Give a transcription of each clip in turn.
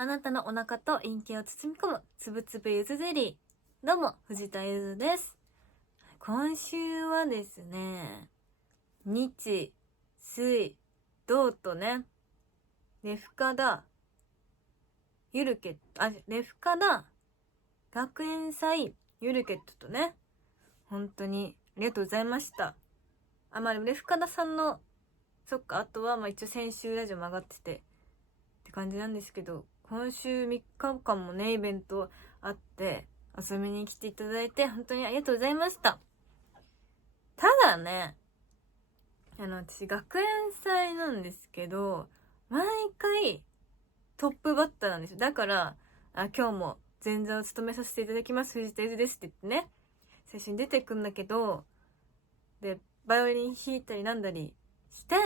あなたのお腹と陰茎を包み込むつぶつぶゆずゼリー。どうも、藤田ゆずです。今週はですね、日、水、土とね、レフカだ、レフカだ、学園祭、ゆるけっととね、本当にありがとうございました。でもレフカダさんの、あとは一応先週ラジオも上がっててって感じなんですけど、今週3日間もねイベントあって遊びに来ていただいて本当にありがとうございました。ただね、私学園祭なんですけど毎回トップバッターなんですよ。だから今日も前座を務めさせていただきます藤田ゆずですって言ってね最初に出てくんだけど、でバイオリン弾いたりなんだりして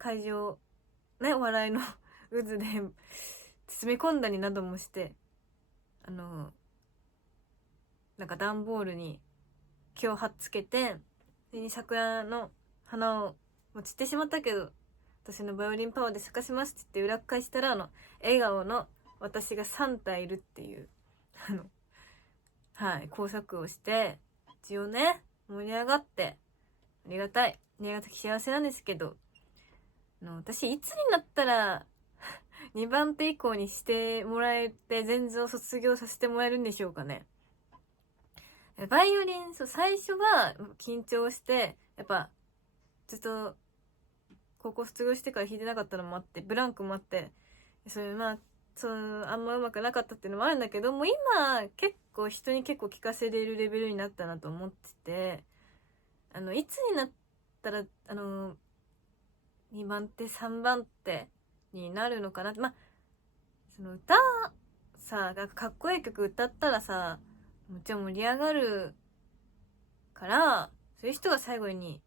会場お笑いの渦で包み込んだりなどもして、段ボールに木を貼っつけて、それに桜の花を散ってしまったけど、私のバイオリンパワーで咲かしますって言って裏返したら、笑顔の私が3体いるっていう、工作をして、一応ね、盛り上がって、ありがたい幸せなんですけど、私いつになったら2番手以降にしてもらえて前座を卒業させてもらえるんでしょうかね。バイオリン最初は緊張してやっぱずっと高校卒業してから弾いてなかったのもあってブランクもあってあんま上手くなかったっていうのもあるんだけども、今人に結構聴かせれるレベルになったなと思ってて、いつになったら2番手3番手になるのかなって。その歌がかっこいい曲歌ったらさもちろん盛り上がるからそういう人が最後に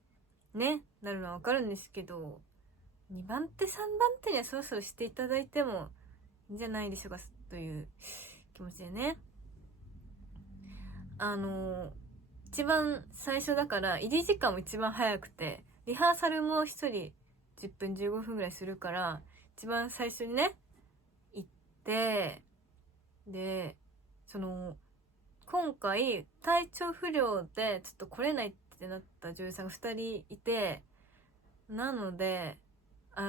ねなるのはわかるんですけど、2番手3番手にはそろそろしていただいてもいいんじゃないでしょうかという気持ちでね、一番最初だから入り時間も一番早くてリハーサルも1人10分15分ぐらいするから一番最初にね行って、で今回体調不良でちょっと来れないってなった女優さんが2人いて、なのでそ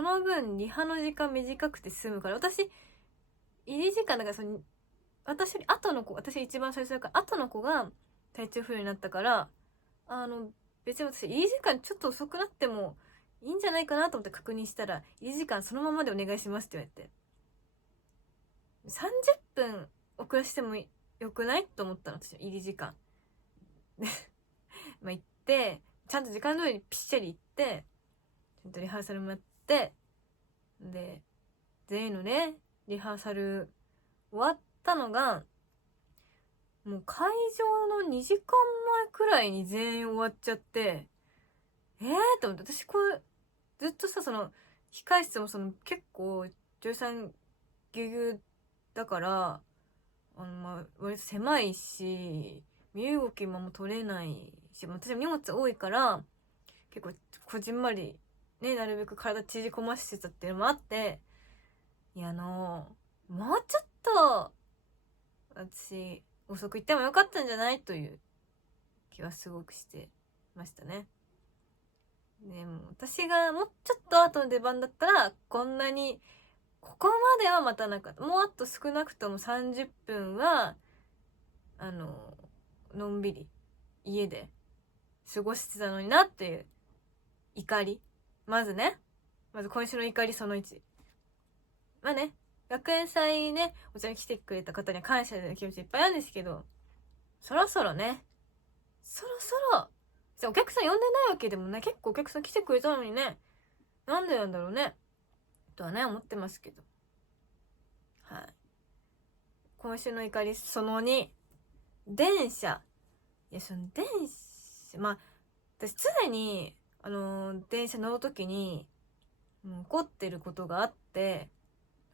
の分リハの時間短くて済むから、私入り時間だから私より後の子、私一番最初だから後の子が体調不良になったから、別に私入り時間ちょっと遅くなってもいいんじゃないかなと思って確認したら、入り時間そのままでお願いしますって言われて、30分遅らせてもよくないと思ったの、私入り時間で行ってちゃんと時間通りにぴっしゃり行ってちゃんとリハーサルもやって、で全員のねリハーサル終わったのがもう会場の2時間前くらいに全員終わっちゃって、と思って、私これずっとさ控室も結構女優さんぎゅうぎゅうだから割と狭いし身動きも取れないし、私は荷物多いから結構こじんまりねなるべく体縮こましてたっていうのもあって、もうちょっと私遅く行ってもよかったんじゃないという気はすごくしてましたね。でも私がもうちょっと後の出番だったらこんなにここまでは待たなかった。もうあと少なくとも30分はのんびり家で過ごしてたのになっていう怒り。まず今週の怒りその1。学園祭ねお茶に来てくれた方には感謝の気持ちいっぱいあるんですけど、そろそろお客さん呼んでないわけでもね、結構お客さん来てくれたのにね、なんでなんだろうねとはね思ってますけど、今週の怒りその2、電車。その電車私常に電車乗る時に起こってることがあって、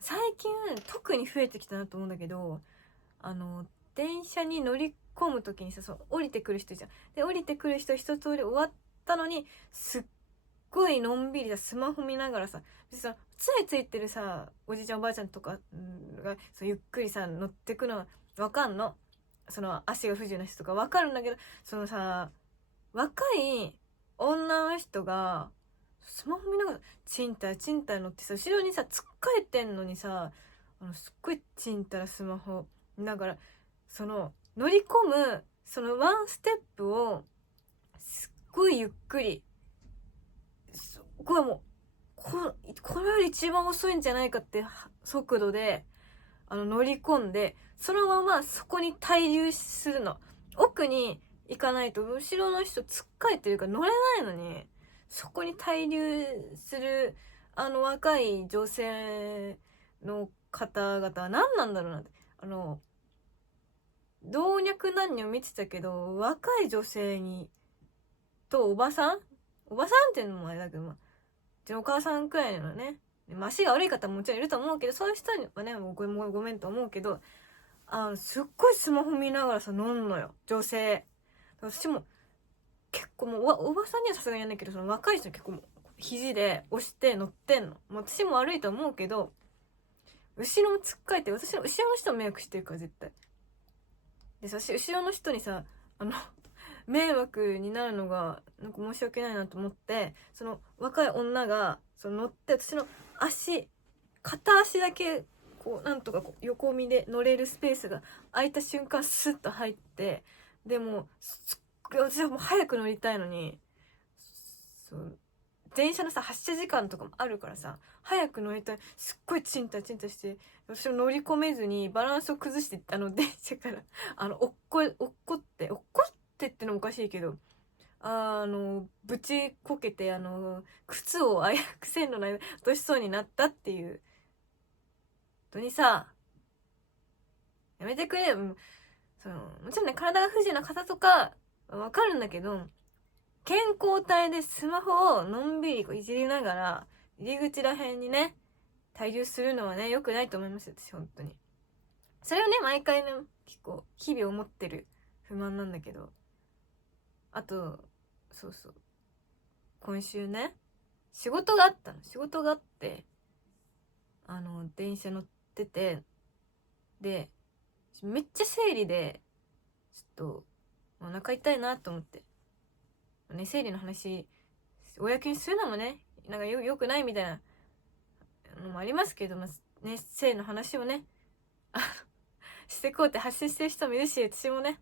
最近特に増えてきたなと思うんだけど、電車に乗り込む時に降りてくる人じゃん。で降りてくる人一通り終わったのにすっごいのんびりさスマホ見ながらさ、別にさ杖ついてるさおじいちゃんおばあちゃんとかがそうゆっくりさ乗ってくのはわかんの、その足が不自由な人とかわかるんだけど、そのさ若い女の人がスマホ見ながらチンタラチンタラ乗ってさ、後ろにさつっかえてんのにさ、すっごいチンタラスマホ見ながら、その乗り込むそのワンステップをすっごいゆっくり、すっごいもうこれより一番遅いんじゃないかって速度で乗り込んで、そのままそこに滞留するの。奥に行かないと後ろの人つっかえてるから乗れないのに、そこに滞留する若い女性の方々は何なんだろうなって。老若男女見てたけど、若い女性にとおばさんっていうのもあれだけど、まあ、うちのお母さんくらいのね、足が悪い方ももちろんいると思うけど、そういう人にはねもうごめんと思うけど、すっごいスマホ見ながらさ乗んのよ女性。私も結構もうおばさんにはさすがにやんないけど、その若い人に結構もう肘で押して乗ってんの。もう私も悪いと思うけど、後ろもつっかえて、私の後ろの人迷惑してるから絶対。で、私後ろの人にさ迷惑になるのがなんか申し訳ないなと思って、その若い女がその乗って、私の片足だけこうなんとかこう横見で乗れるスペースが空いた瞬間スッと入って、でも私はもう早く乗りたいのに、そう電車のさ発車時間とかもあるからさ早く乗りたい、すっごいチンタチンタして、私も乗り込めずにバランスを崩して、電車から落っこってってのもおかしいけど、ぶちこけて靴を線路の間落としそうになったっていう。本当にさやめてくれよ。もちろんね体が不自由な方とかわかるんだけど、健康体でスマホをのんびりこういじりながら入り口らへんにね滞留するのはね良くないと思いますよ、私本当に。それをね毎回ね結構日々思ってる不満なんだけど、あとそう今週ね仕事があって、電車乗ってて、でめっちゃ生理でちょっとお腹痛いなと思って、ね、生理の話公にするのもねなんかよくないみたいなのもありますけど、まあね、性の話をねしてこうって発信してる人もいるし、私もね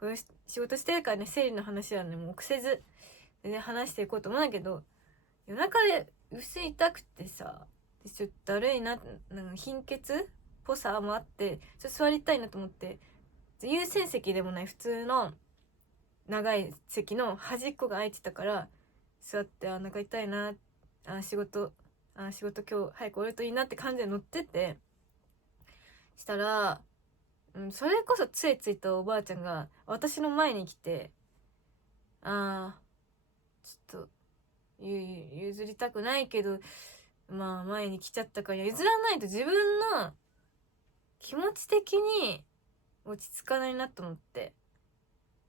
こういう仕事してるからね生理の話はねもう臆せずで、ね、話していこうと思うんだけど、夜中で薄い痛くてさ、ちょっとだるいな、なんか貧血っぽさもあって、ちょっと座りたいなと思って、優先席でもない普通の長い席の端っこが空いてたから座って、お腹痛いな、仕事今日早く終わるといいなって感じで乗ってて、したら、それこそ杖ついたおばあちゃんが私の前に来て、ちょっと譲りたくないけどまあ前に来ちゃったから譲らないと自分の気持ち的に落ち着かないなと思って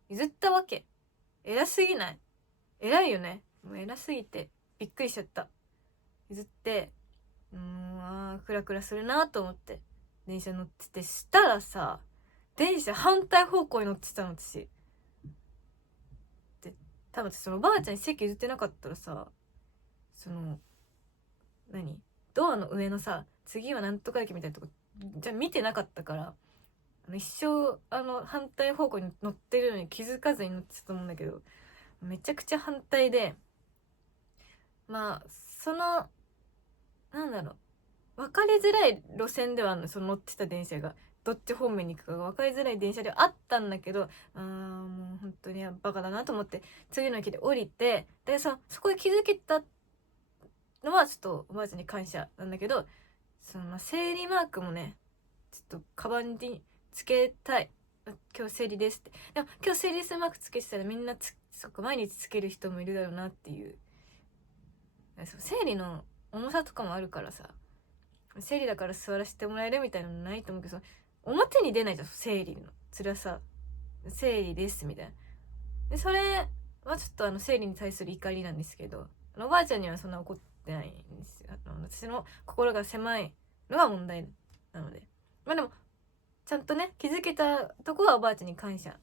譲ったわけ。偉すぎない？偉いよね。もう偉すぎてびっくりしちゃった。譲って、クラクラするなと思って電車乗ってて、したらさ電車反対方向に乗ってたの私で、多分そのおばあちゃんに席譲ってなかったらさ、ドアの上のさ次はなんとか駅みたいなとこじゃ見てなかったから、一生反対方向に乗ってるのに気づかずに乗ってたと思うんだけど、めちゃくちゃ反対で、まあなんだろう、分かりづらい路線ではあるの、その乗ってた電車がどっち方面に行くかが分かりづらい電車ではあったんだけど、もう本当にバカだなと思って次の駅で降りて、でそこで気づけたのはちょっとおばあちゃんに感謝なんだけど、生理マークもねちょっとカバンにつけたい、今日生理ですって。でも今日生理スマークつけてたらみんな毎日つける人もいるだろうなっていう。生理の重さとかもあるからさ、生理だから座らせてもらえるみたいなのないと思うけど、表に出ないじゃん生理の辛さ、生理ですみたいな。でそれはちょっと生理に対する怒りなんですけど、おばあちゃんにはそんな怒ってないんですよ。私の心が狭いのが問題なので。まあでもちゃんとね気づけたとこはおばあちゃんに感謝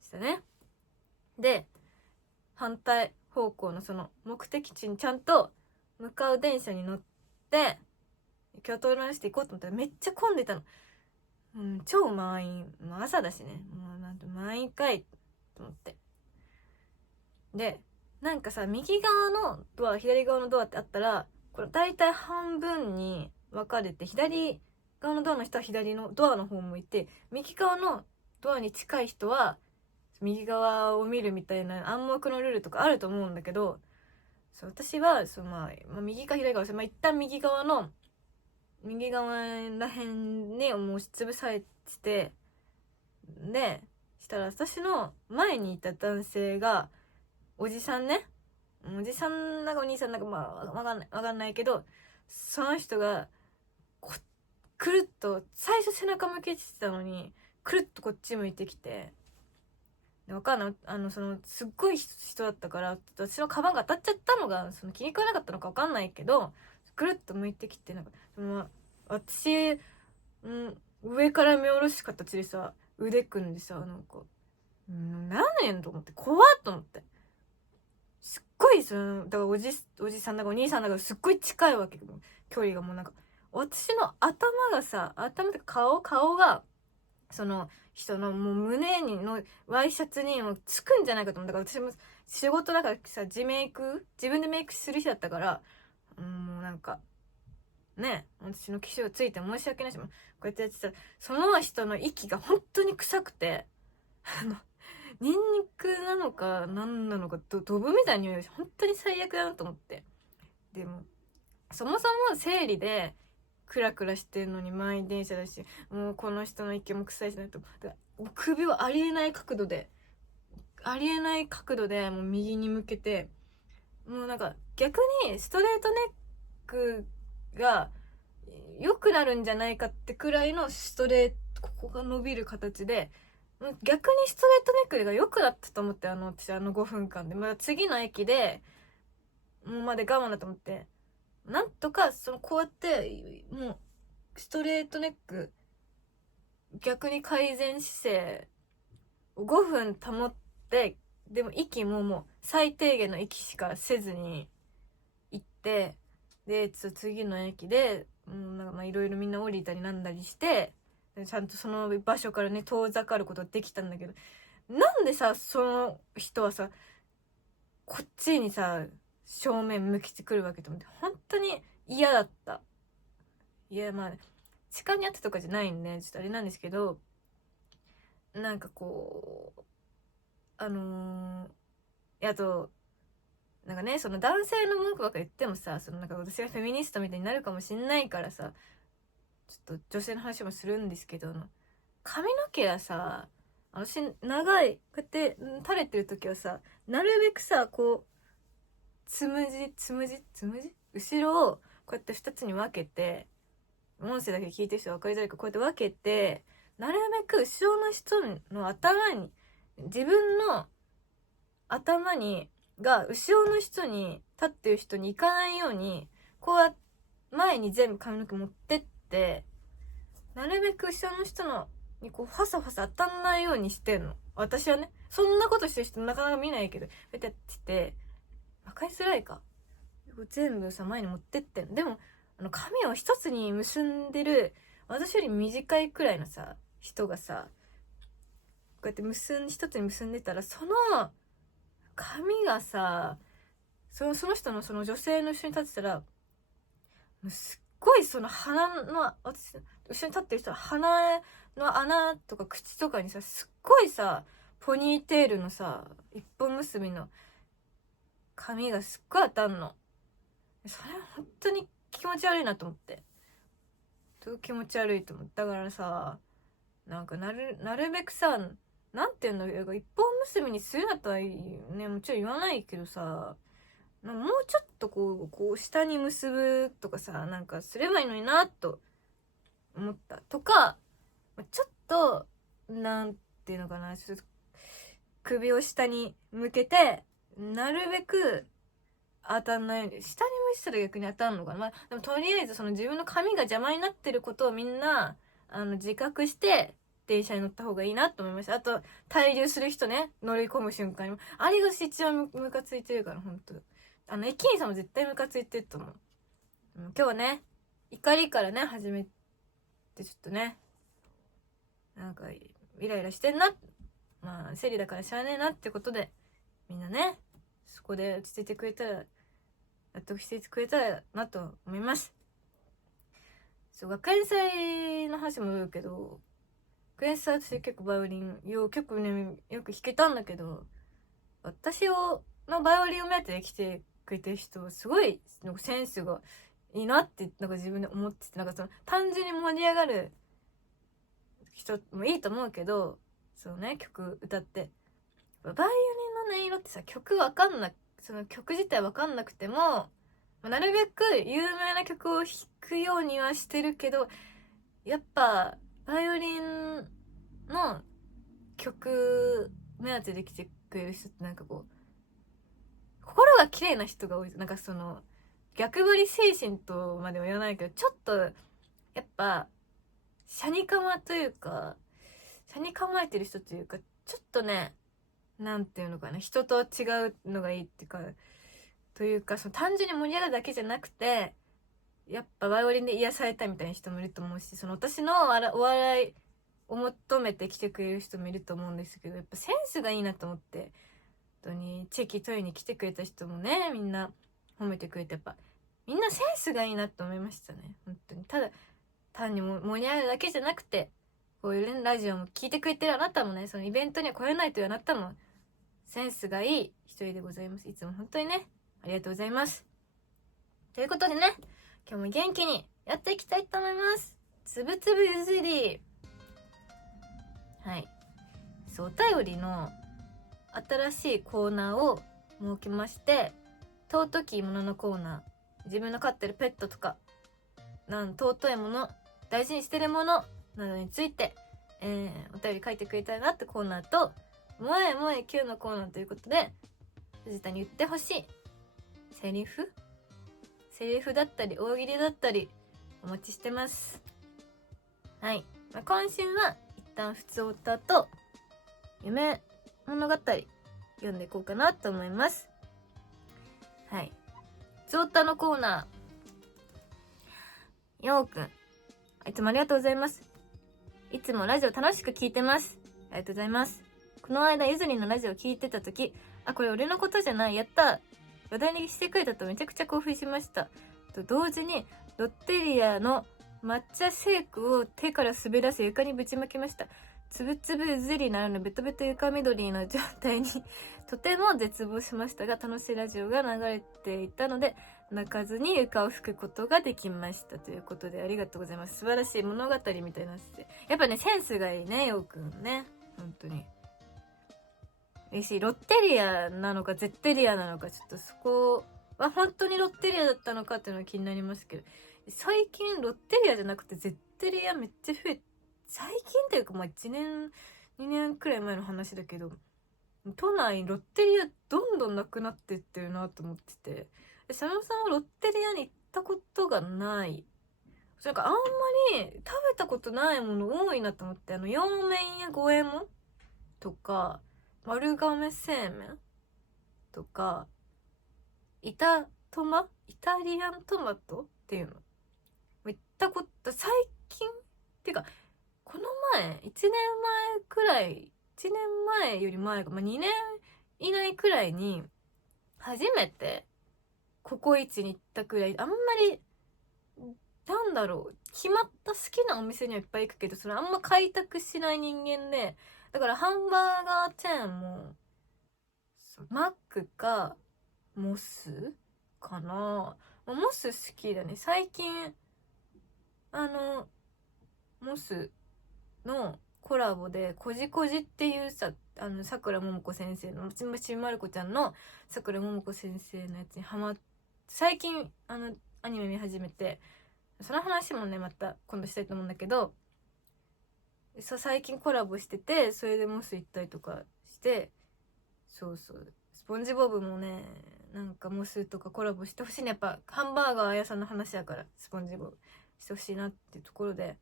したね。で反対方向のその目的地にちゃんと向かう電車に乗って京都浦安して行こうと思ったらめっちゃ混んでたの。超満員。朝だしね。もうなんと満員かいと思って。で、なんかさ、右側のドア、左側のドアってあったら、これ大体半分に分かれて、左側のドアの人は左のドアの方向いて、右側のドアに近い人は、右側を見るみたいな暗黙のルールとかあると思うんだけど、そう私は右か左か、一旦右側らへんにもう押しつぶされてでしたら私の前にいた男性がおじさんね、おじさんなんかお兄さんなんかわかんないけど、その人がくるっと最初背中向けてたのにくるっとこっち向いてきて、わかんないすっごい人だったから私のカバンが当たっちゃったのが気に食わなかったのかわかんないけど、くるっと向いてきてなんか私、上から見下ろし形でさ腕組んでさなんか何年と思って怖っと思って、すっごいだからおじさんだかお兄さんだかすっごい近いわけ、距離がもうなんか私の頭って顔がその人のもう胸のワイシャツにもうつくんじゃないかと思ったから、私も仕事だからさ自分でメイクする日だったから、もうなんかね私の気性ついて申し訳ないし、こうやってやってたらその人の息が本当に臭くてニンニクなのか何なのかドブみたいに匂いで本当に最悪だなと思って。でもそもそも生理でクラクラしてるのに満員電車だし、もうこの人の息も臭いしなと、首をありえない角度でもう右に向けて、もうなんか逆にストレートネックが良くなるんじゃないかってくらいのここが伸びる形で、逆にストレートネックが良くなったと思って、私5分間で次の駅でもうまで我慢だと思って、なんとかこうやってもうストレートネック逆に改善姿勢を5分保って、でも息ももう最低限の息しかせずに行って、で次の駅でなんかいろいろみんな降りたりなんだりして、ちゃんとその場所からね遠ざかることができたんだけど、なんでさその人はさこっちにさ正面向きてくるわけと思って、本当に嫌だった。いや痴漢にあったとかじゃないんでちょっとあれなんですけど、なんかこうあとなんかねその男性の文句ばっか言ってもさ、なんか私がフェミニストみたいになるかもしんないからさ、ちょっと女性の話もするんですけど、髪の毛はさ私長いこうやって垂れてる時はさ、なるべくさこうつむじ後ろをこうやって2つに分けて、音声だけ聞いてる人は分かりづらいからこうやって分けて、なるべく後ろの人の頭に、自分の頭にが後ろの人に立ってる人に行かないようにこうやって前に全部髪の毛持ってって、なるべく後ろの人のにこうファサファサ当たんないようにしてんの。私はねそんなことしてる人なかなか見ないけど、こうやってやってて分かりづらいか、全部さ前に持ってってん。でも髪を一つに結んでる私より短いくらいのさ人がさこうやって一つに結んでたら、その髪がさその人のその女性の後ろに立ってたら、すっごい鼻の私後ろに立ってる人は鼻の穴とか口とかにさすっごいさポニーテールのさ一本結びの髪がすっごい当たんの。それは本当に気持ち悪いなと思って、気持ち悪いと思った。だからさなんかなるべくさなんていうんだろう、一本結びにするなとはねもちろん言わないけどさ、もうちょっとこう下に結ぶとかさなんかすればいいのになと思ったとか、ちょっとなんていうのかな、ちょっと首を下に向けてなるべく当たんないように、下に向いてたら逆に当たんのかな。まあ、でもとりあえずその自分の髪が邪魔になってることをみんな、自覚して、電車に乗った方がいいなと思いました。あと、滞留する人ね、乗り込む瞬間に。あれが一番ムカついてるから、ほんと。駅員さんも絶対ムカついてると思う。今日はね、怒りからね、始めて、ちょっとね、なんか、イライラしてんな。まあ、生理だからしゃあねえなってことで、みんなね、そこで落ち着いてくれたら、納得してくれたらなと思います。そう、学園祭の話も言うけど、学園祭私結構バイオリン、結構ね、よく弾けたんだけど、私のバイオリンを目当てで来てくれてる人はすごい、なんかセンスがいいなって、なんか自分で思ってて、なんかその、単純に盛り上がる人もいいと思うけど、そうね、曲歌って。バイオリンの音色ってさ、その曲自体わかんなくても、なるべく有名な曲を弾くようにはしてるけど、やっぱ、バイオリンの曲目当てで来てくれる人ってなんかこう、心が綺麗な人が多い。なんかその、逆張り精神とまでは言わないけど、ちょっと、やっぱ、斜に構というか、斜に構えてる人というか、ちょっとね、なんていうのかな、人と違うのがいいっていうか、というか、その単純に盛り上がるだけじゃなくて、やっぱバイオリンで癒されたみたいな人もいると思うし、その私のお笑いを求めて来てくれる人もいると思うんですけど、やっぱセンスがいいなと思って、本当にチェキ取りに来てくれた人もね、みんな褒めてくれて、やっぱみんなセンスがいいなと思いましたね。本当に。ただ単に盛り上がるだけじゃなくて、こういう、ね、ラジオも聞いてくれてるあなたもね、そのイベントには来れないというあなたもセンスがいい一人でございます。いつも本当にね、ありがとうございます。ということでね、今日も元気にやっていきたいと思います。つぶつぶゆずり。はい。そう、お便りの新しいコーナーを設けまして、尊きもののコーナー、自分の飼ってるペットとか、尊いもの、大事にしてるものなどについて、お便り書いてくれたらなってコーナーと、もえもえ Q のコーナーということで、藤田に言ってほしいセリフだったり大喜利だったりお待ちしてます。はい、今週は一旦ふつおたと夢物語読んでいこうかなと思います。はい、ふつおたのコーナー。ようくん、いつもありがとうございます。いつもラジオ楽しく聞いてます。ありがとうございます。この間ゆずりんのラジオ聞いてた時、あ、これ俺のことじゃない、やった、話題にしてくれたとめちゃくちゃ興奮しました。と同時にロッテリアの抹茶シェイクを手から滑らせ床にぶちまけました。つぶつぶゼリーならぬベトベト床緑の状態にとても絶望しましたが、楽しいラジオが流れていたので泣かずに床を拭くことができました。ということでありがとうございます。素晴らしい物語みたいな話で、やっぱねセンスがいいね、ようくんね。本当に嬉しい。ロッテリアなのかゼッテリアなのか、ちょっとそこは本当にロッテリアだったのかっていうのが気になりますけど、最近ロッテリアじゃなくてゼッテリアめっちゃ増え、最近っていうかまあ1年2年くらい前の話だけど、都内ロッテリアどんどんなくなってってるなと思ってて、佐野さんはロッテリアに行ったことがない、なんかあんまり食べたことないもの多いなと思って、洋麺や五右衛門とか丸亀製麺とかイタリアントマトっていうの行ったこと、最近っていうかこの前1年前くらい、1年前より前か、2年以内くらいに初めてココイチに行ったくらい、あんまりなんだろう、決まった好きなお店にはいっぱい行くけど、それあんま開拓しない人間で、だからハンバーガーチェーンもマックかモスかな。モス好きだね。最近モスのコラボでこじこじっていうさ、さくらももこ先生のちんまる子ちゃんのさくらももこ先生のやつにハマって、最近アニメ見始めて、その話もねまた今度したいと思うんだけど、最近コラボしてて、それでモス行ったりとかして、そうそう、スポンジボブもね、なんかモスとかコラボしてほしいね。やっぱハンバーガー屋さんの話やから、スポンジボブしてほしいなっていうところで。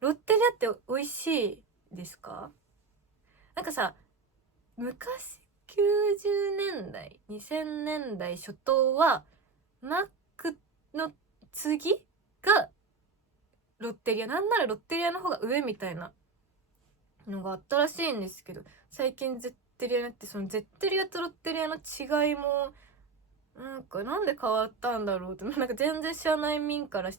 ロッテリアって美味しいですか？なんかさ、昔90年代2000年代初頭はマックの次がロッテリア、なんならロッテリアの方が上みたいなのがあったらしいんですけど、最近ゼッテリアになって、そのゼッテリアとロッテリアの違いもなんで変わったんだろうって、なんか全然知らない民からし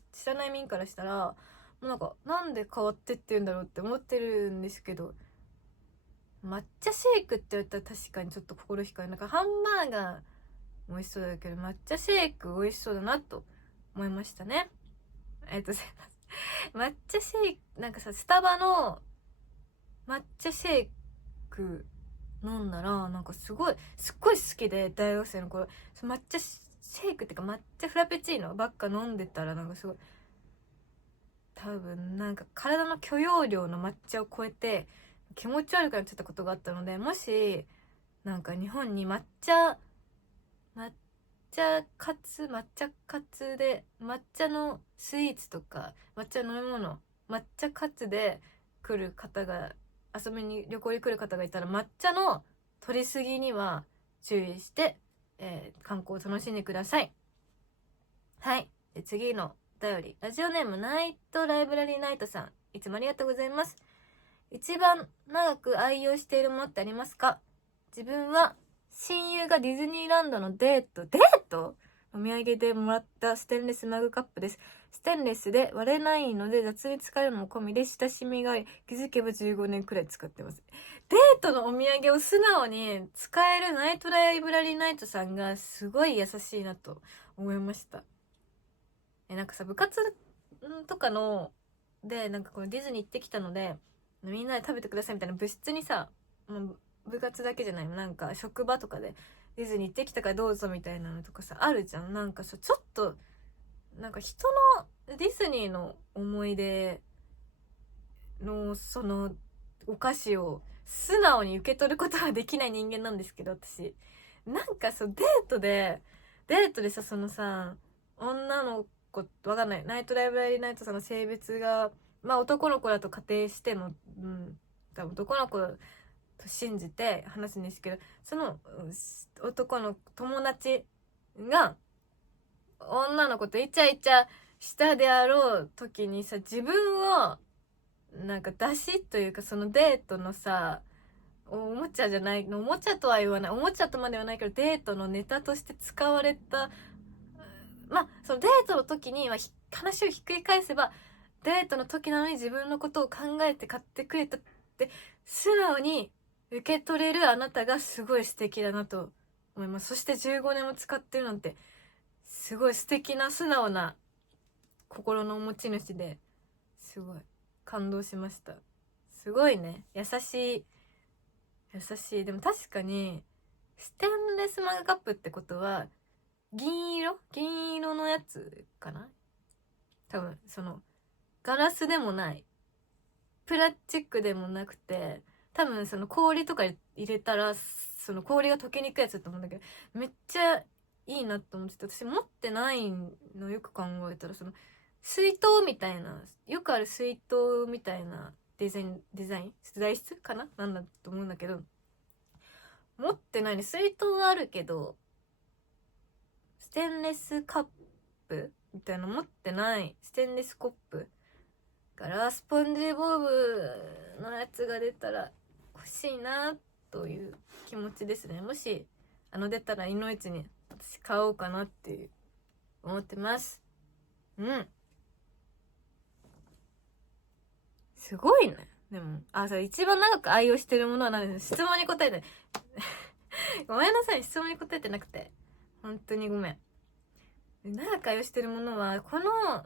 たら、もうなんで変わってってんだろうって思ってるんですけど、抹茶シェイクって言われたら確かにちょっと心惹かれ、なんかハンバーガー美味しそうだけど、抹茶シェイク美味しそうだなと思いましたね。ありがとうございます。抹茶シェイク、なんかさ、スタバの抹茶シェイク飲んだら、なんかすっごい好きで、大学生の頃、その抹茶シェイクっていうか抹茶フラペチーノばっか飲んでたら、なんかすごい、多分なんか体の許容量の抹茶を超えて気持ち悪くなっちゃったことがあったので、もしなんか日本に抹茶カツで、抹茶のスイーツとか抹茶飲み物、抹茶カツで来る方が、遊びに旅行に来る方がいたら、抹茶の取りすぎには注意して、観光を楽しんでください。はい。で、次のお便り、ラジオネームナイトライブラリーナイトさん、いつもありがとうございます。一番長く愛用しているものってありますか？自分は親友がディズニーランドのデートお土産でもらったステンレスマグカップです。ステンレスで割れないので雑に使えるのも込みで親しみがあり、気づけば15年くらい使ってます。デートのお土産を素直に使えるナイトライブラリーナイトさんがすごい優しいなと思いました。なんかさ、部活とかので、なんかこのディズニー行ってきたのでみんなで食べてくださいみたいな部室にさ、もう部活だけじゃない、なんか職場とかでディズニー行ってきたからどうぞみたいなのとかさあるじゃん。なんかさ、ちょっとなんか人のディズニーの思い出のそのお菓子を素直に受け取ることはできない人間なんですけど、私なんかそう、デートでさ、そのさ、女の子わかんない、ナイトライブラリーナイトさんの性別がまあ男の子だと仮定しても、多分男の子と信じて話すんですけど、その男の友達が女の子とイチャイチャしたであろう時にさ、自分をなんか出しというか、そのデートのさ、おもちゃじゃない、おもちゃとは言わない、おもちゃとまではないけどデートのネタとして使われた、まあそのデートの時には話をひっくり返せば、デートの時なのに自分のことを考えて買ってくれたって素直に受け取れるあなたがすごい素敵だなと思います。そして15年も使ってるなんてすごい素敵な素直な心の持ち主で、すごい感動しました。すごいね、優しい。でも確かにステンレスマグカップってことは銀色のやつかな、多分。そのガラスでもないプラスチックでもなくて、多分その氷とか入れたらその氷が溶けにくいやつだと思うんだけど、めっちゃいいなと思ってて、私持ってないのよく考えたら、その水筒みたいな、よくある水筒みたいなデザイン材質かな、なんだと思うんだけど、持ってないね。水筒はあるけどステンレスカップみたいなの持ってない。ステンレスコップからスポンジボブのやつが出たら欲しいなという気持ちですね。もし出たらいのいちに私買おうかなっていう思ってます。すごいね。でも一番長く愛用してるものは何です？質問に答えてごめんなさい、質問に答えてなくて本当にごめん。長く愛用してるものはこの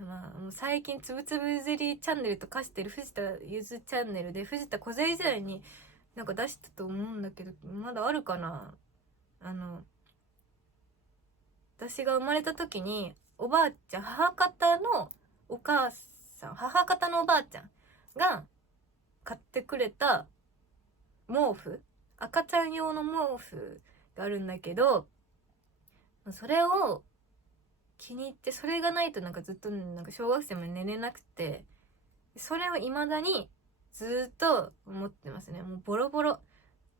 もう最近つぶつぶゼリーチャンネルと化してる藤田ゆずチャンネルで藤田小銭時代になんか出したと思うんだけど、まだあるかな。私が生まれた時におばあちゃん、母方のおばあちゃんが買ってくれた毛布、赤ちゃん用の毛布があるんだけど、それを気に入って、それがないとなんかずっとなんか小学生まで寝れなくて、それを未だにずっと持ってますね。もうボロボロ、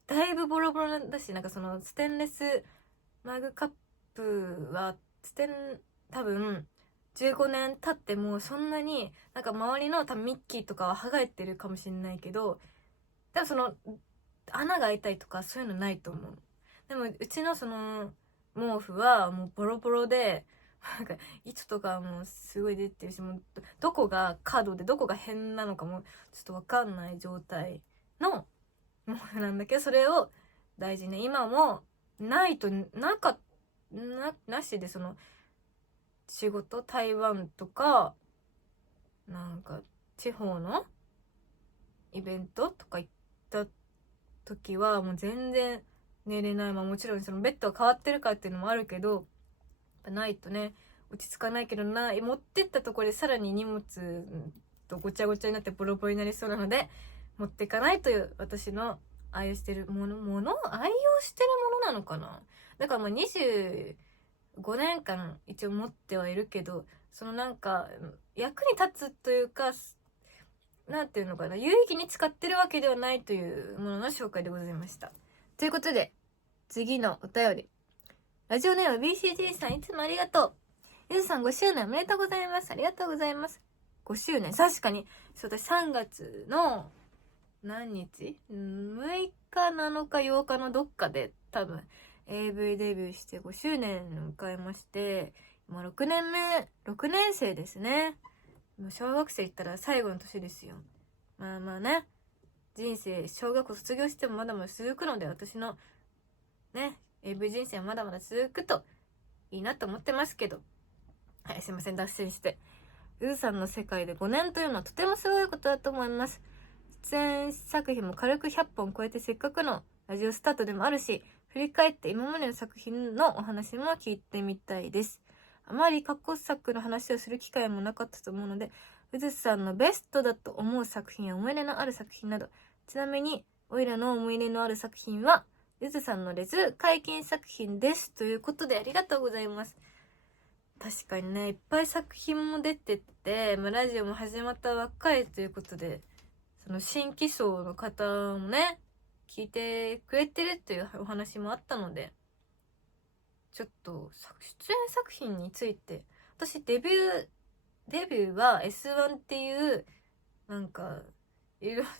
だいぶボロボロだし、なんかそのステンレスマグカップは多分15年経ってもそんなになんか周りの多分ミッキーとかは剥がれてるかもしれないけど、多分その穴が開いたりとかそういうのないと思う。でもうちのその毛布はもうボロボロで、なんか糸とかもすごい出てるし、もうどこが角でどこが変なのかもちょっとわかんない状態の毛布なんだけど、それを大事に今もないとなしで、その仕事台湾とかなんか地方のイベントとか行った時はもう全然寝れない。まあもちろんそのベッドが変わってるかっていうのもあるけど、ないとね落ち着かないけどな、持ってったところでさらに荷物とごちゃごちゃになってボロボロになりそうなので持っていかないという私の愛用してるもの愛用してるものなのかな。だからまあ25年間一応持ってはいるけど、そのなんか役に立つというか、なんていうのかな、有意義に使ってるわけではないというものの紹介でございました。ということで次のお便り、ラジオネーム BCG さん、いつもありがとう。ゆずさん5周年おめでとうございます。ありがとうございます。5周年、確かにそう、私3月の何日 ?6 日7日8日のどっかで多分 AV デビューして5周年を迎えまして、今6年生ですね。もう小学生行ったら最後の年ですよ。まあまあね、人生小学校卒業してもまだまだ続くので、私のね AV 人生はまだまだ続くといいなと思ってますけど、はい、すいません、脱線して。うずさんの世界で5年というのはとてもすごいことだと思います。出演作品も軽く100本超えて、せっかくのラジオスタートでもあるし、振り返って今までの作品のお話も聞いてみたいです。あまり過去作の話をする機会もなかったと思うので、うずさんのベストだと思う作品や思い入れのある作品など、ちなみにおいらの思い入れのある作品はゆずさんのレズ解禁作品ですということで、ありがとうございます。確かにね、いっぱい作品も出てて、ラジオも始まったばっかりということで、その新規層の方もね聞いてくれてるというお話もあったので、ちょっと出演作品について、私デビューは S1 っていうなんか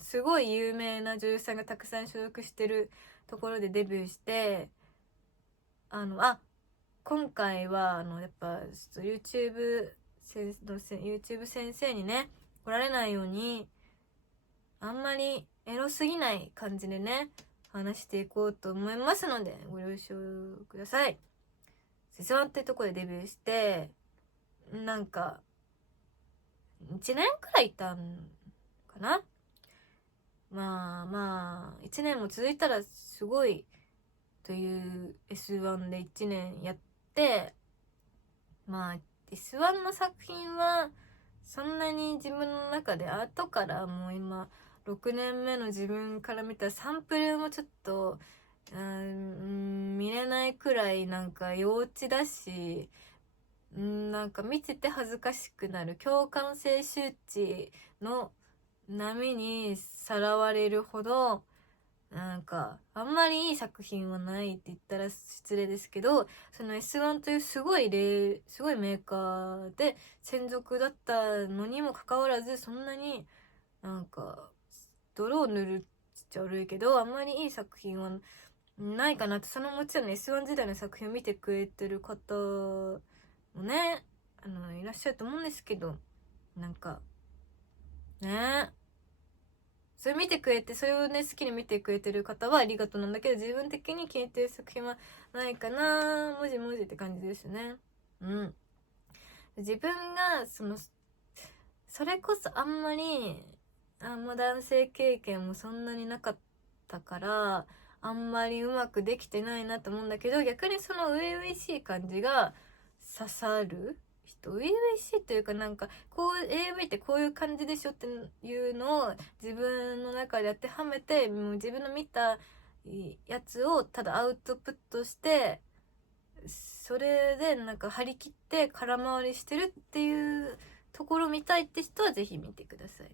すごい有名な女優さんがたくさん所属してるところでデビューして、今回はやっぱちょっと YouTube 先生にね来られないように、あんまりエロすぎない感じでね話していこうと思いますのでご了承ください。セスワンってとこでデビューして、なんか1年くらいいたんかな。まあ1年も続いたらすごいという S1 で1年やって、まあ S1 の作品はそんなに自分の中で後からもう今6年目の自分から見たらサンプルもちょっと見れないくらいなんか幼稚だし、なんか見てて恥ずかしくなる、共感性周知の波にさらわれるほど、なんかあんまりいい作品はないって言ったら失礼ですけど、その S1 というすごいメーカーで専属だったのにもかかわらず、そんなになんか泥を塗るっちゃ悪いけどあんまりいい作品はないかなって。そのもちろん S1 時代の作品を見てくれてる方もねいらっしゃると思うんですけど、なんかね、それ見てくれて、それをね好きに見てくれてる方はありがとうなんだけど、自分的に気に入ってる作品はないかな、もじもじって感じですね。自分がそれこそあんま男性経験もそんなになかったからあんまりうまくできてないなと思うんだけど、逆にその初々しい感じが刺さる人、初々しいというか、なんかこう AV ってこういう感じでしょっていうのを自分の中で当てはめて、もう自分の見たやつをただアウトプットして、それでなんか張り切って空回りしてるっていうところを見たいって人はぜひ見てください。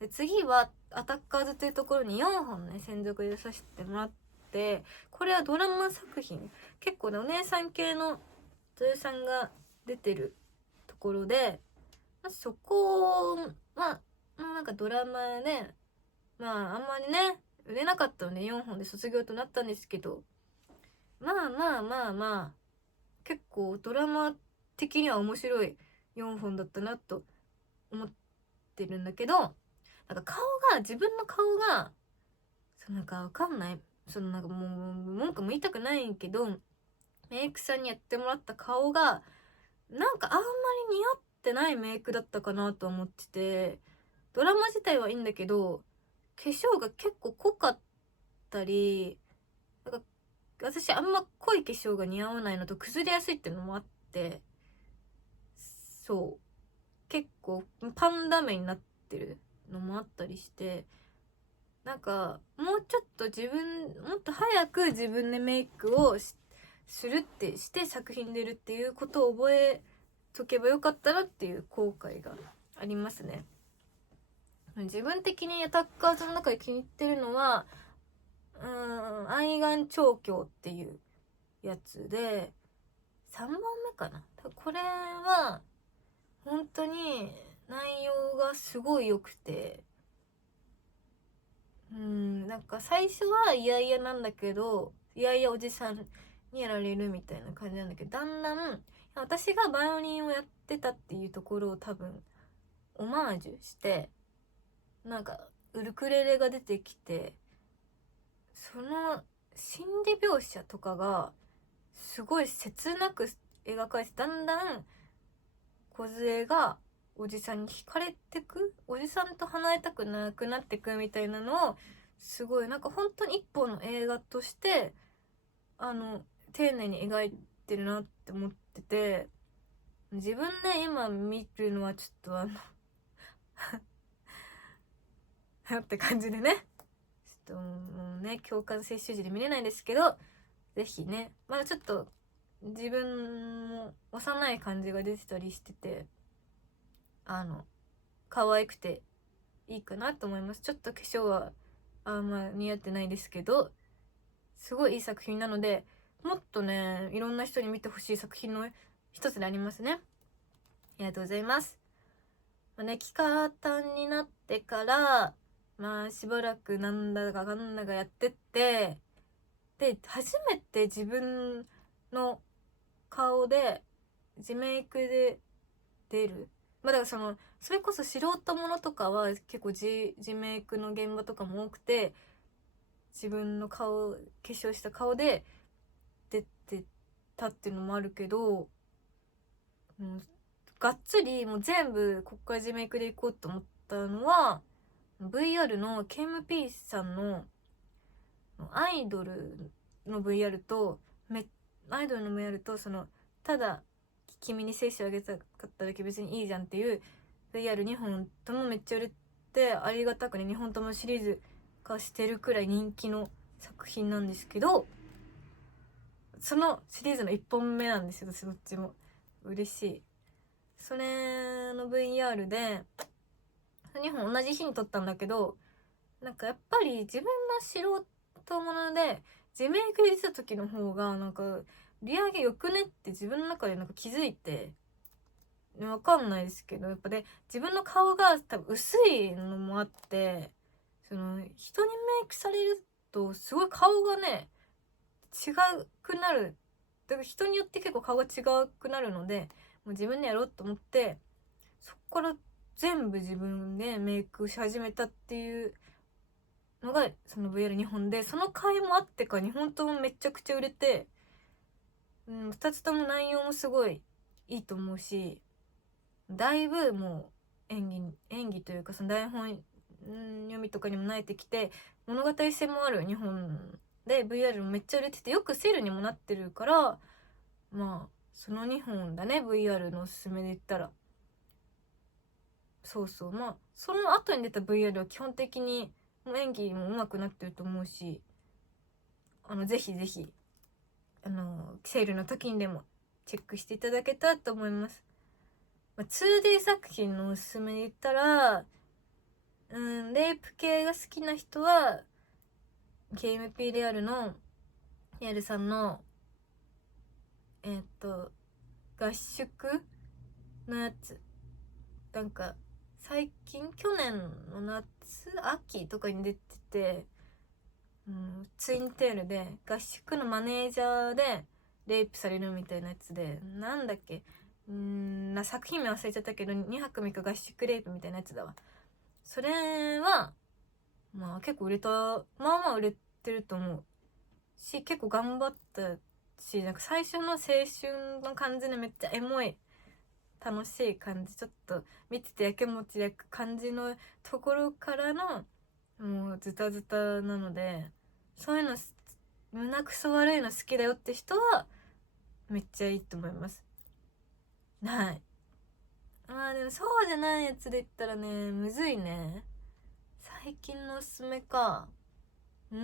で次はアタッカーズというところに4本ね専属でさせてもらって、これはドラマ作品、結構ねお姉さん系の女優さんが出てるところで、そこはなんかドラマでまああんまりね売れなかったので4本で卒業となったんですけど、まあ結構ドラマ的には面白い4本だったなと思ってるんだけど、なんか自分の顔がなんかわかんない、なんかもう文句も言いたくないけど、メイクさんにやってもらった顔がなんかあんまり似合ってないメイクだったかなと思ってて、ドラマ自体はいいんだけど化粧が結構濃かったり、なんか私あんま濃い化粧が似合わないのと崩れやすいっていうのもあって、そう結構パンダ目になってるのもあったりして、なんかもうちょっともっと早く自分でメイクをするってして作品出るっていうことを覚えとけばよかったなっていう後悔がありますね。自分的にアタッカーズの中で気に入ってるのは愛玩調教っていうやつで3番目かな。これは本当に内容がすごい良くて、なんか最初は嫌々なんだけど、嫌々おじさんにやられるみたいな感じなんだけど、だんだん私がバイオリンをやってたっていうところを多分オマージュして、なんかウルクレレが出てきて、その心理描写とかがすごい切なく描かれて、だんだん梢がおじさんに惹かれてく、おじさんと離れたくなくなってくみたいなのをすごいなんか本当に一本の映画として丁寧に描いてるなって思ってて、自分で今見るのはちょっとって感じでね、ちょっともうね共感接種時で見れないんですけど、ぜひね、まだちょっと自分も幼い感じが出てたりしてて、可愛くていいかなと思います。ちょっと化粧はあんま似合ってないですけど、すごいいい作品なので、もっとねいろんな人に見てほしい作品の一つでありますね。ありがとうございます。期間になってからしばらくなんだかやってって、で初めて自分の顔で自メイクで出る。だからそれこそ素人ものとかは結構自メイクの現場とかも多くて、自分の化粧した顔で出てたっていうのもあるけど、がっつりもう全部こっから自メイクでいこうと思ったのは VR の KMP さんのアイドルの VR とただ君に精子をあげたかっただけ別にいいじゃんっていう VR2 本ともめっちゃ売れて、ありがたくね2本ともシリーズ化してるくらい人気の作品なんですけど、そのシリーズの1本目なんですよ。私どっちも嬉しい。それの VR で2本同じ日に撮ったんだけど、なんかやっぱり自分の素人もので自メイクで出た時の方がなんか売り上げ良くねって自分の中でなんか気づいて、わかんないですけど、やっぱ自分の顔が多分薄いのもあって、人にメイクされるとすごい顔がね違くなる。だから人によって結構顔が違くなるので、もう自分でやろうと思って、そっから全部自分でメイクし始めたっていうのがその VR2 本で、その回もあってか2本ともめちゃくちゃ売れて、2つとも内容もすごいいいと思うし、だいぶもう演技というかその台本読みとかにも慣れてきて、物語性もある2本で VR もめっちゃ売れてて、よくセールにもなってるから、その2本だね VR のおすすめで言ったら。そうその後に出た VR は基本的にもう演技も上手くなってると思うし、ぜひぜひセールの時にでもチェックしていただけたらと思います。2D 作品のおすすめで言ったら、レイプ系が好きな人は KMP レアルのリアルさんの合宿のやつ、なんか最近去年の夏秋とかに出てて、ツインテールで合宿のマネージャーでレイプされるみたいなやつで、なんだっけ、作品名忘れちゃったけど2泊3日合宿レイプみたいなやつだわ。それは結構売れた、まあ売れてると思うし、結構頑張ったし、なんか最初の青春の感じでめっちゃエモい楽しい感じ、ちょっと見ててやきもち焼く感じのところからのもうズタズタなので、そういうの胸くそ悪いの好きだよって人はめっちゃいいと思います。はい。でもそうじゃないやつで言ったらね、むずいね。最近のおすすめか。な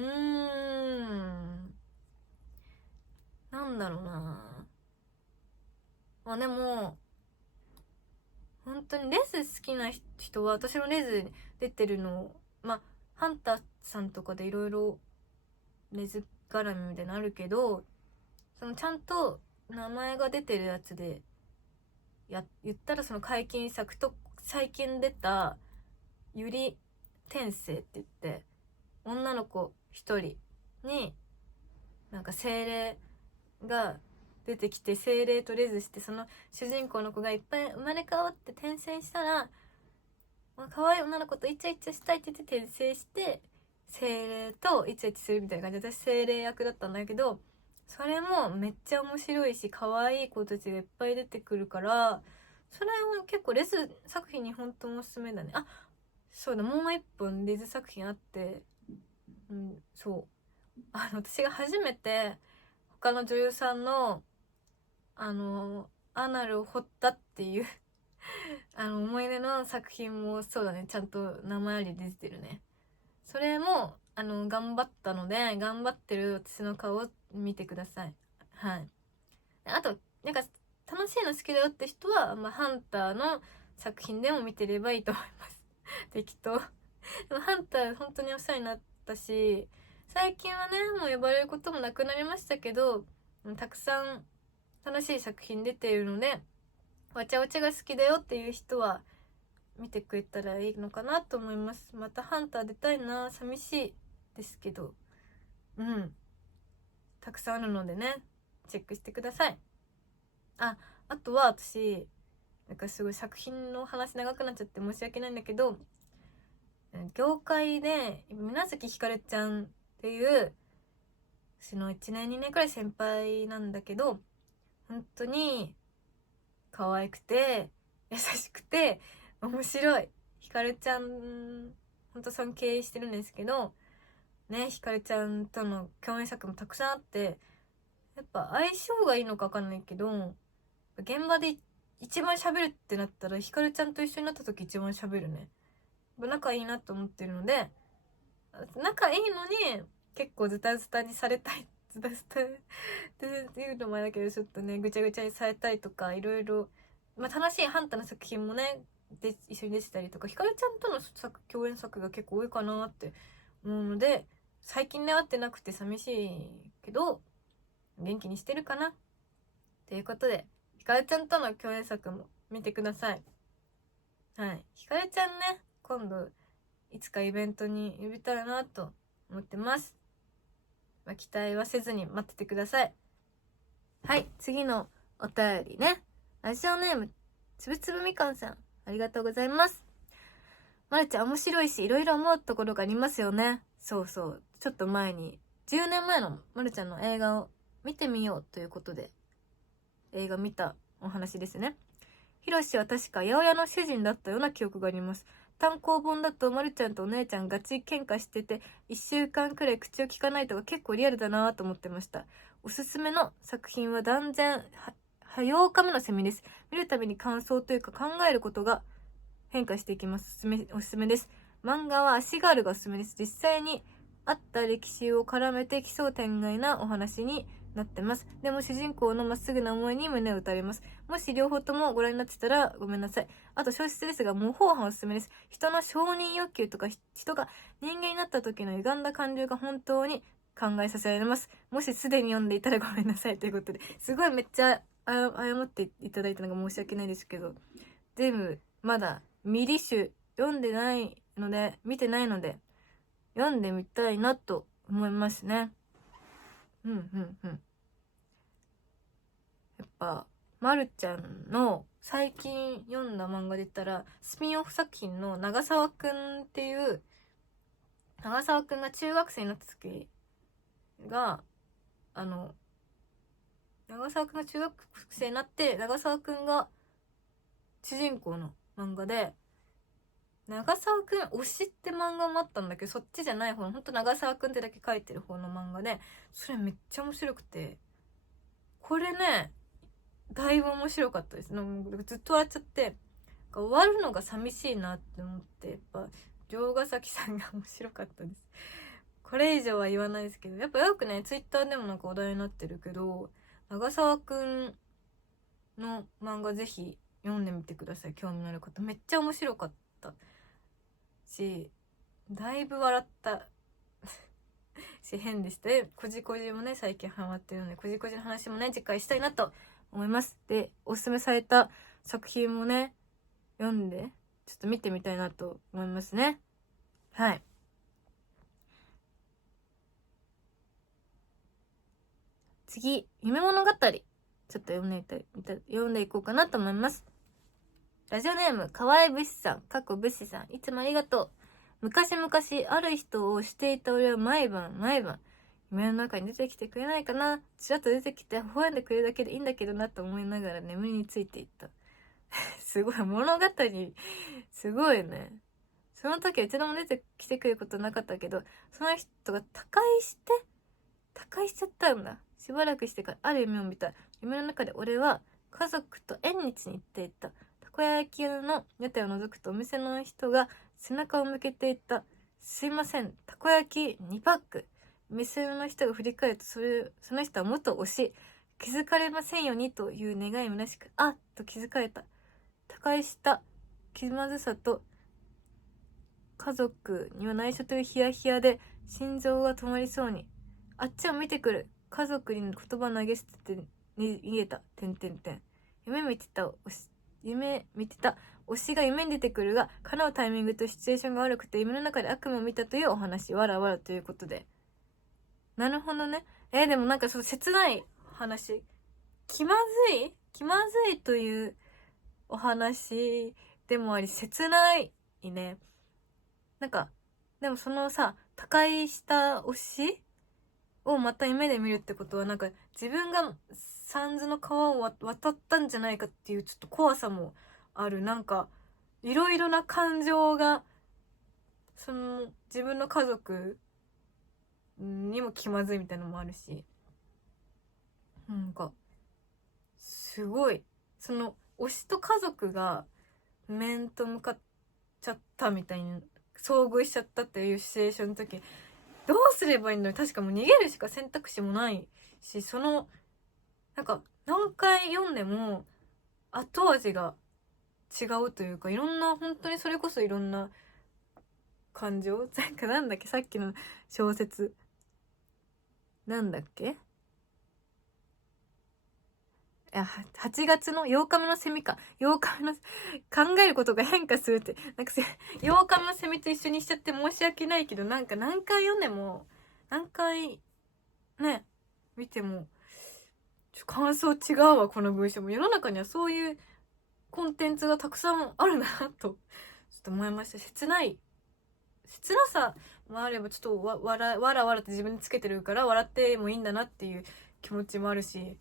んだろうな。でも本当にレズ好きな人は、私のレズ出てるのハンターさんとかでいろいろレズ絡みみたいなのあるけど、そのちゃんと名前が出てるやつで言ったら、その解禁作と最近出たゆり転生って言って、女の子一人になんか精霊が出てきて、精霊とレズして、その主人公の子がいっぱい生まれ変わって転生したら、可愛い女の子とイチャイチャしたいって言って転生して、精霊とイチャイチャするみたいな感じで、私精霊役だったんだけど、それもめっちゃ面白いし、可愛い子たちがいっぱい出てくるから、それは結構レズ作品に本当におすすめだね。そうだ、もう一本レズ作品あって、そう、私が初めて他の女優さんのアナルを掘ったっていう思い出の作品もそうだね、ちゃんと名前あり出てるね。それも頑張ったので、頑張ってる私の顔を見てください。はい。あとなんか楽しいの好きだよって人は、ハンターの作品でも見てればいいと思います適当でもハンター本当にお世話になったし、最近はねもう呼ばれることもなくなりましたけど、たくさん楽しい作品出ているので、わちゃわちゃが好きだよっていう人は見てくれたらいいのかなと思います。またハンター出たいな、寂しいですけど、たくさんあるのでね、チェックしてください。あとは私なんかすごい作品の話長くなっちゃって申し訳ないんだけど、業界で水崎ひかるちゃんっていう私の1年2年くらい先輩なんだけど、本当に可愛くて優しくて面白いひかるちゃん、本当尊敬してるんですけどね、ひかるちゃんとの共演作もたくさんあって、やっぱ相性がいいのか分かんないけど、現場で一番喋るってなったらひかるちゃんと一緒になった時一番喋るね。仲いいなと思ってるので、仲いいのに結構ズタズタにされたい、ズタズタっていうのもあれだけど、ちょっとねぐちゃぐちゃにされたりとか、いろいろ楽しいハンターの作品もねで一緒に出てたりとか、ひかるちゃんとの共演作が結構多いかなって思うので、最近ね会ってなくて寂しいけど元気にしてるかなということで、ひかるちゃんとの共演作も見てください。はい、ひかるちゃんね、今度いつかイベントに呼びたいなと思ってます。期待はせずに待っててください。はい、次のお便りね。ラジオネームつぶつぶみかんさん、ありがとうございます。まるちゃん面白いし、いろいろ思うところがありますよね。そうそう、ちょっと前に10年前のまるちゃんの映画を見てみようということで映画見たお話ですね。ひろしは確か八百屋の主人だったような記憶があります。単行本だとまるちゃんとお姉ちゃんガチ喧嘩してて、1週間くらい口を聞かないとか結構リアルだなと思ってました。おすすめの作品は断然8日目のセミです。見るたびに感想というか考えることが変化していきます。おすすめです。漫画は足ガールがおすすめです。実際にあった歴史を絡めて奇想天外なお話になってます。でも主人公のまっすぐな思いに胸を打たれます。もし両方ともご覧になってたらごめんなさい。あと小説ですが、模倣犯おすすめです。人の承認欲求とか、人が人間になった時の歪んだ感情が本当に考えさせられます。もしすでに読んでいたらごめんなさいということで、すごいめっちゃ謝っていただいたのが申し訳ないですけど、全部まだミリ種読んでないので、見てないので、読んでみたいなと思いますね。やっぱ、まるちゃんの最近読んだ漫画で言ったら、スピンオフ作品の長澤くんっていう、長澤くんが中学生になった時が、長澤くんが中学生になって、長澤くんが主人公の漫画で、長澤くん推しって漫画もあったんだけど、そっちじゃない方の、ほんと長澤くんってだけ書いてる方の漫画で、それめっちゃ面白くて、これね、だいぶ面白かったです。ずっと笑っちゃって、終わるのが寂しいなって思って、やっぱ、城ヶ崎さんが面白かったです。これ以上は言わないですけど、やっぱよくね、ツイッターでもなんか話題になってるけど、長澤くんの漫画ぜひ読んでみてください。興味のある方。めっちゃ面白かったし、だいぶ笑ったし、変でした。こじこじもね、最近ハマってるので、こじこじの話もね、次回したいなと思います。で、おすすめされた作品もね、読んで、ちょっと見てみたいなと思いますね。はい。次、夢物語。ちょっと読んでいこうかなと思います。ラジオネーム、河合武士さん、武士さん、いつもありがとう。昔々、ある人をしていた俺は毎晩、夢の中に出てきてくれないかな。ちらっと出てきて微笑んでくれるだけでいいんだけどなと思いながら眠りについていった。すごい、物語、すごいね。その時は一度も出てきてくれることなかったけど、その人が他界しちゃったんだ。しばらくしてからある夢を見た。夢の中で俺は家族と縁日に行っていた。たこ焼き屋の屋台を覗くとお店の人が背中を向けていた。すいません、たこ焼き2パック。店の人が振り返るとその人は元推し。気づかれませんようにという願いむなしく、あっと気づかれた。他界した気まずさと家族には内緒というヒヤヒヤで心臓が止まりそうに。あっちを見てくる。家族に言葉投げ捨てて逃げた。夢見てた推しが夢に出てくるが、叶うタイミングとシチュエーションが悪くて夢の中で悪夢を見たというお話。わらわらということで。なるほどね。でもなんかそう切ない話。気まずいというお話でもあり、切ないね。なんか、でもそのさ、他界した推しをまた夢で見るってことは、なんか自分が三途の川を渡ったんじゃないかっていうちょっと怖さもある。なんか、いろいろな感情が、その自分の家族にも気まずいみたいなのもあるし、なんか、すごい、その推しと家族が面と向かっちゃったみたいに遭遇しちゃったっていうシチュエーションの時、どうすればいいのに、確かもう逃げるしか選択肢もないし、なんか何回読んでも後味が違うというか、いろんな、本当にそれこそいろんな感情なんだっけ、さっきの小説なんだっけ、8月の8日目のセミか。8日目の、考えることが変化するって。なんか8日目のセミと一緒にしちゃって申し訳ないけど、なんか何回読んでも、何回、ね、見ても、感想違うわ、この文章も。世の中にはそういうコンテンツがたくさんあるな、と、ちょっと思いました。切なさもあれば、ちょっとわらって自分につけてるから笑ってもいいんだなっていう気持ちもあるし、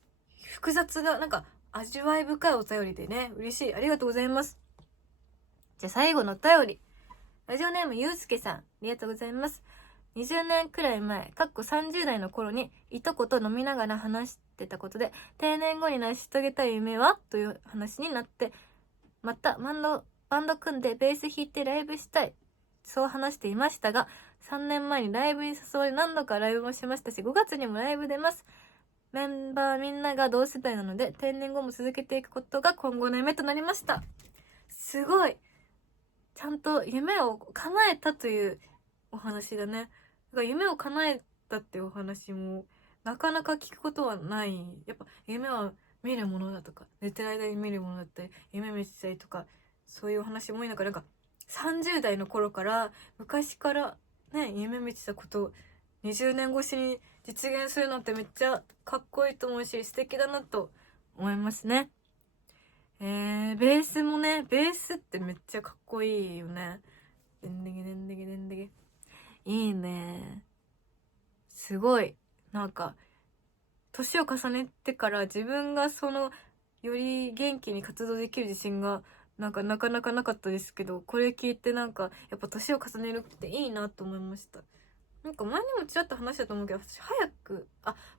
複雑な、なんか味わい深いお便りでね、嬉しい。ありがとうございます。じゃあ最後のお便り。ラジオネームゆうすけさん、ありがとうございます。20年くらい前、30代の頃にいとこと飲みながら話してたことで、定年後に成し遂げたい夢はという話になって、またバンド組んでベース弾いてライブしたい。そう話していましたが、3年前にライブに誘われ何度かライブもしましたし、5月にもライブ出ます。メンバーみんなが同世代なので、定年後も続けていくことが今後の夢となりました。すごい、ちゃんと夢を叶えたというお話だね。だから夢を叶えたっていうお話もなかなか聞くことはない。やっぱ夢は見るものだとか、寝てる間に見るものだったり、夢見てたりとか、そういうお話も多い中、なんか30代の頃から昔からね、夢見てたことを20年越しに実現するのってめっちゃかっこいいと思うし、素敵だなと思いますね。ベースもね、ベースってめっちゃかっこいいよね。でんでげでんでげでんでげ。いいね。すごい。なんか、年を重ねてから自分がより元気に活動できる自信が、なかなかなかったですけど、これ聞いてなんか、やっぱ年を重ねるっていいなと思いました。なんか前にもちらっと話したと思うけど、私早く、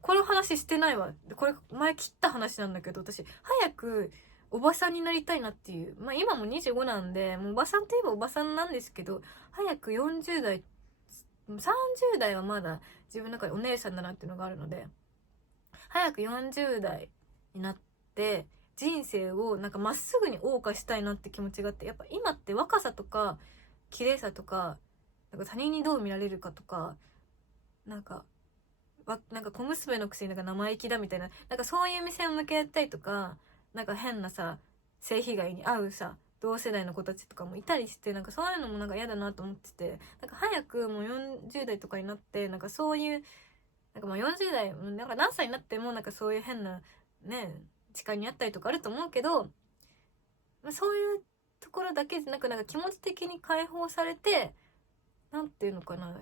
この話してないわ。これ前切った話なんだけど、私早くおばさんになりたいなっていう。今も25なんで、もうおばさんといえばおばさんなんですけど、早く40代、30代はまだ自分の中でお姉さんだなっていうのがあるので、早く40代になって、人生をなんかまっすぐに謳歌したいなって気持ちがあって、やっぱ今って若さとか、綺麗さとか、なんか他人にどう見られるかとか、なんか小娘のくせになんか生意気だみたいな、なんかそういう目線を向けたりとか、なんか変なさ、性被害に遭うさ、同世代の子たちとかもいたりして、なんかそういうのもなんか嫌だなと思ってて、なんか早くもう40代とかになって、なんかそういう、なんか40代、なんか何歳になってもなんかそういう変な、ね、誓いにあったりとかあると思うけど、そういうところだけじゃなく、なんか気持ち的に解放されて、なんていうのかな、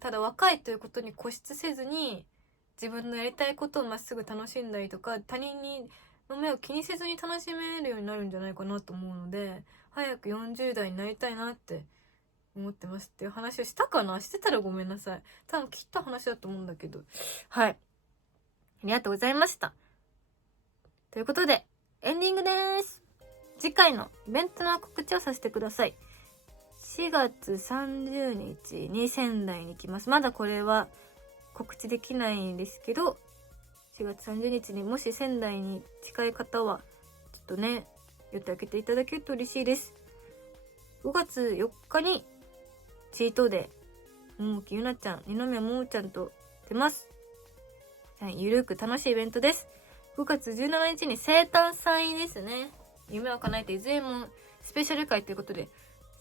ただ若いということに固執せずに、自分のやりたいことをまっすぐ楽しんだりとか、他人の目を気にせずに楽しめるようになるんじゃないかなと思うので、早く40代になりたいなって思ってますっていう話をしたかな。してたらごめんなさい。多分切った話だと思うんだけど。はい。ありがとうございました。ということで、エンディングです。次回のイベントの告知をさせてください。4月30日に仙台に来ます。まだこれは告知できないんですけど、4月30日にもし仙台に近い方は、ちょっとね、予定開けていただけると嬉しいです。5月4日に、チートデー、ももきゆなちゃん、二宮ももちゃんと出ます。はい、ゆるく楽しいイベントです。5月17日に生誕祭ですね。夢を叶えていずれもスペシャル会ということで、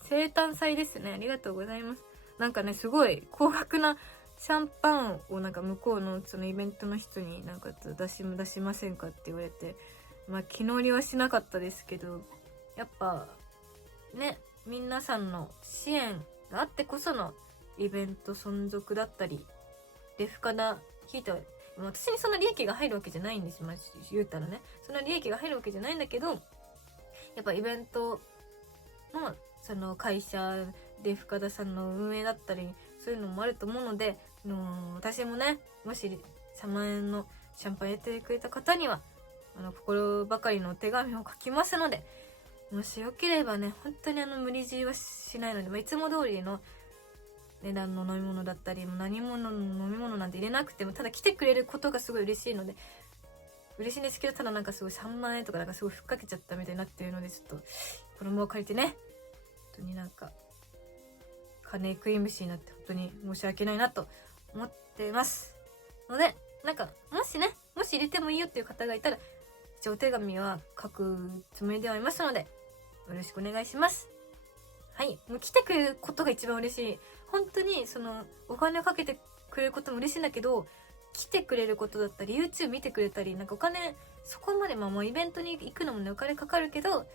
生誕祭ですね。ありがとうございます。なんかね、すごい高額なシャンパンをなんか向こうのそのイベントの人になんか出しませんかって言われて、気乗りはしなかったですけど、やっぱね、皆さんの支援があってこそのイベント存続だったり、レフカダ引いた、私にそんな利益が入るわけじゃないんですよ。言うたらね、そんな利益が入るわけじゃないんだけど、やっぱイベントのその会社で深田さんの運営だったり、そういうのもあると思うので、私もね、もし3万円のシャンパン入れてくれた方には、心ばかりのお手紙を書きますので、もしよければね、本当に無理強いはしないので、いつも通りの値段の飲み物だったり、何もの飲み物なんて入れなくても、ただ来てくれることがすごい嬉しいので、嬉しいんですけど、ただなんかすごい3万円とかなんかすごいふっかけちゃったみたいになってるので、ちょっとこの場を借りてね、本当になんか金食い虫になって本当に申し訳ないなと思ってますので、なんかもし入れてもいいよっていう方がいたら、一応お手紙は書くつもりではいますので、よろしくお願いします。はい、もう来てくれることが一番嬉しい。本当にお金をかけてくれることも嬉しいんだけど、来てくれることだったり YouTube 見てくれたり、なんかお金そこまでもうイベントに行くのもね、お金かかるけど、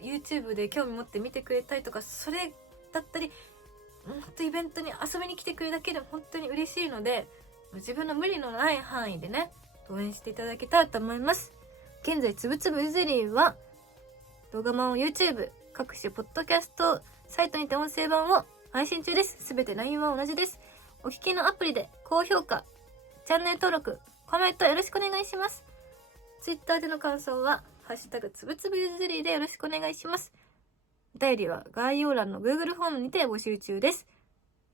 YouTube で興味持って見てくれたりとか、それだったり、本当イベントに遊びに来てくれるだけでも本当に嬉しいので、自分の無理のない範囲でね、応援していただけたらと思います。現在つぶつぶゆずりは動画版を YouTube 各種ポッドキャストサイトにて音声版を配信中です。すべて LINE は同じです。お聞きのアプリで高評価、チャンネル登録、コメントよろしくお願いします。Twitter での感想はハッシュタグつぶつぶゆずりでよろしくお願いします。お便りは概要欄の Google フォームにて募集中です。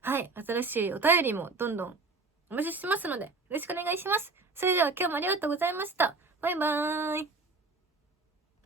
はい、新しいお便りもどんどんお待ちしてますので、よろしくお願いします。それでは今日もありがとうございました。バイバーイ。